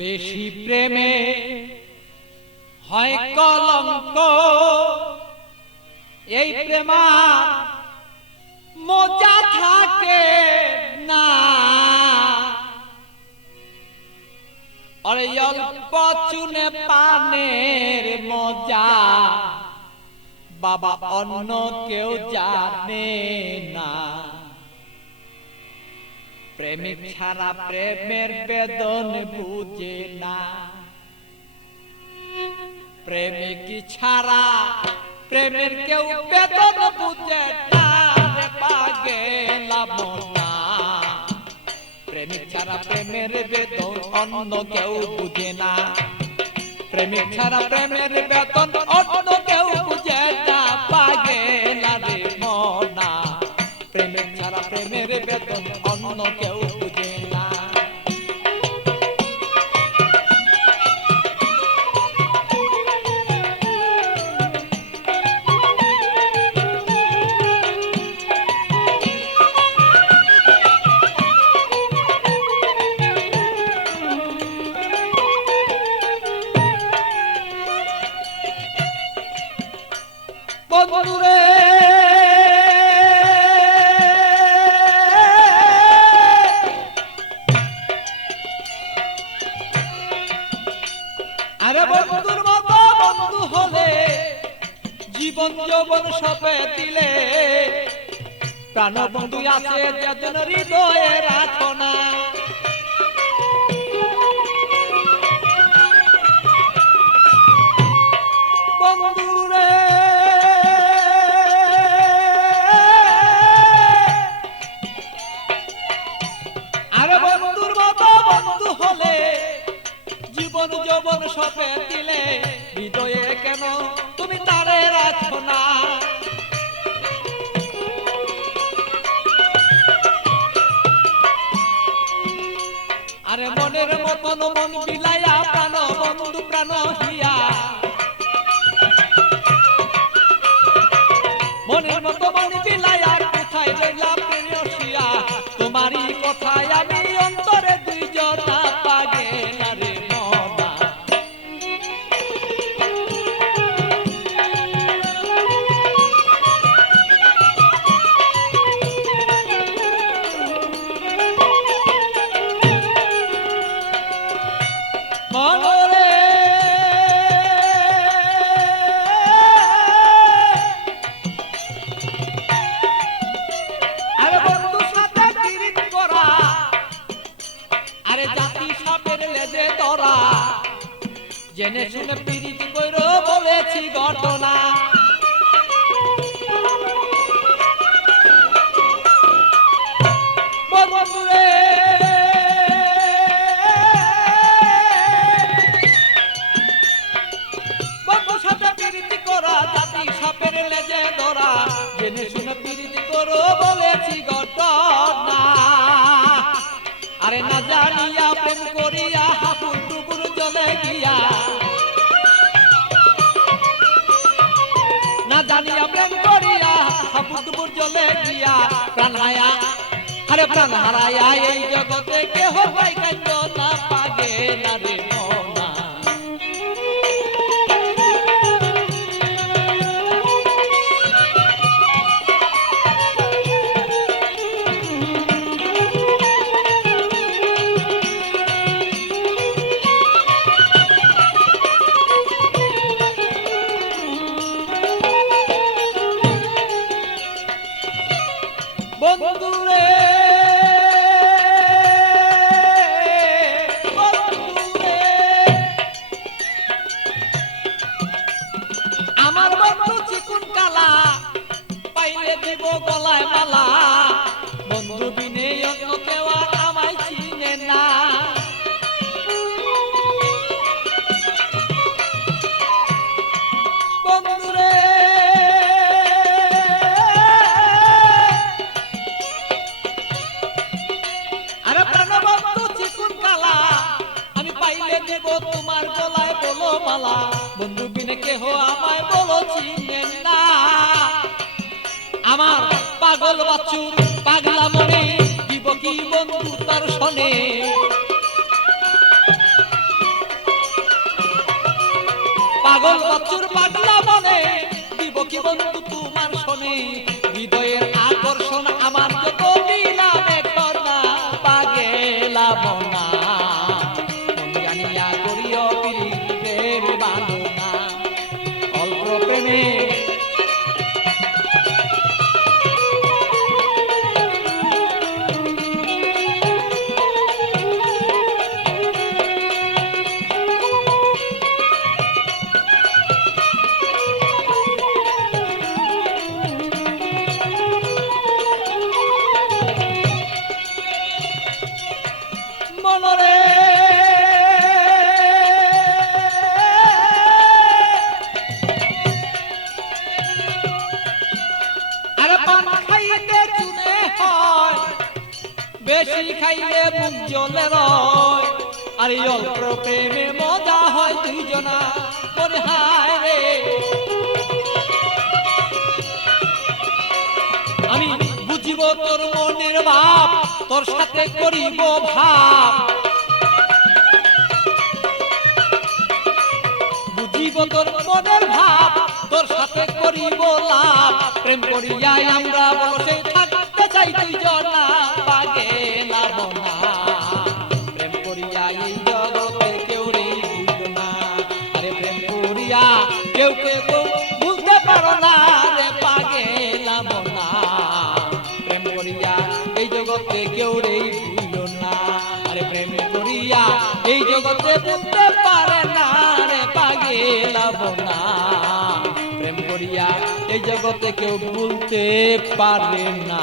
বেশি প্রেমে হয় কলঙ্ক, এই প্রেমা মজা থাকে না। আরে অল্প চুনে পানের মজা বাবা অন্য কেউ জানে না। প্রেমিক ছাড়া প্রেমের বেদন বুঝে না। প্রেমিক ছাড়া প্রেমের কেউ বেদন বুঝে না রে পাগেলা মনা। প্রেমিক ছাড়া প্রেমের বেদন অন্য কেউ বুঝে না। প্রেমিক ছাড়া প্রেমের বেদন অন্য কেউ বুঝে না পাগেলা রে মনা। প্রেমিক ছাড়া প্রেমের বেদন অন্য কেউ বুঝে না। বন্ধুরে আরে বন্ধুর মতো বন্ধু হলে জীবন যৌবন সবে দিলে। প্রাণ বন্ধু আছে যেন হৃদয়ে রাখো না। বন্ধুরে আরে বন্ধুর মতো বন্ধু হলে জীবন যৌবন সবে দিলে। হৃদয়ে কেন তুমি তারে রাখো না। আরে মনের মতন মন বিলাইয়া প্রাণ বন্ধু প্রাণ হিয়া। মনের মতো মন বিলাইয়া কোথায় রইলা প্রেয়সিয়া। তোমারই কথায় আমি অন্তরে দুই জনা পাগেলা রে মনা। মনরে আরে বন্ধু সাথে পিরিত করা, আরে জাতি সাপের লেজে ধরা। জেনে শুনে পিরিত কইরো বলেছি ঘটনা। বন্ধুরে বন্ধু সাথে পিরিত করা, জাতি সাপের লেজে ধরা। জেনে শুনে পিরিত করো বলেছি ঘটনা। আরে না জানিয়া প্রেম করিয়া হাবুর ডুবুর জলে গিয়া। না জানিয়া প্রেম করিয়া হাবুর ডুবুর জলে গিয়া। প্রাণ হায়া আরে প্রাণ হারায়া এই জগতে কেহ পাই কান্দ না পাগেলা রে মনা। বন্ধুরে বন্ধুরে আমার বন্ধু চিকুন কালা, পাইলে দিব গলায় মালা। বন্ধু বিনে অন্য কেউ আর আমায় চিনে না। বন্ধুরে আরে প্রাণ বন্ধু চিকুন কালা, আমি পাইলে দেব তোমার গলায় বলো মালা। বন্ধু বিনে কেহ আমায় বলো চিনে না। আমার পাগল বাছুর পাগলা মনে দিব কি বন্ধু তার শোনে। পাগল বছর পাগলা মনে দিব কি বন্ধু তোমার শোনে হৃদয়ের আকর্ষণ আমার যত দিলামে করনা পাগেলা বনা মন জানিয়া করিও পিরিতের বাঁধনা অল্প প্রেমে মনরে আর পান খাইতে চুনে হয় বেশি খাইলে মুখ জ্বলে রয় আর এই অল্প প্রেমে মজা হয় দুইজনা মনে হায় রে আমি বুঝিব তোর মনের ভাব তোর সাথে করিব ভাব বুঝিব তোর মনের ভাব তোর সাথে করিব লাভ প্রেম করিয়াই আমরা বসে থাকতে চাই দুইজনা পাগেলা বনা প্রেম করিয়া এই জগতে কেউ রে বুঝল না আরে প্রেম করিয়া কেউ কেউ বুঝতে পারো না রে পাগেলা বনা প্রেম করিয়া এই জগতে কেউ রে বুঝল না আরে প্রেম করিয়া এই জগতে বুঝতে পারে না রে পাগেলা বনা প্রেম করিয়া এই জগতে কেউ ভুলতে পারে না।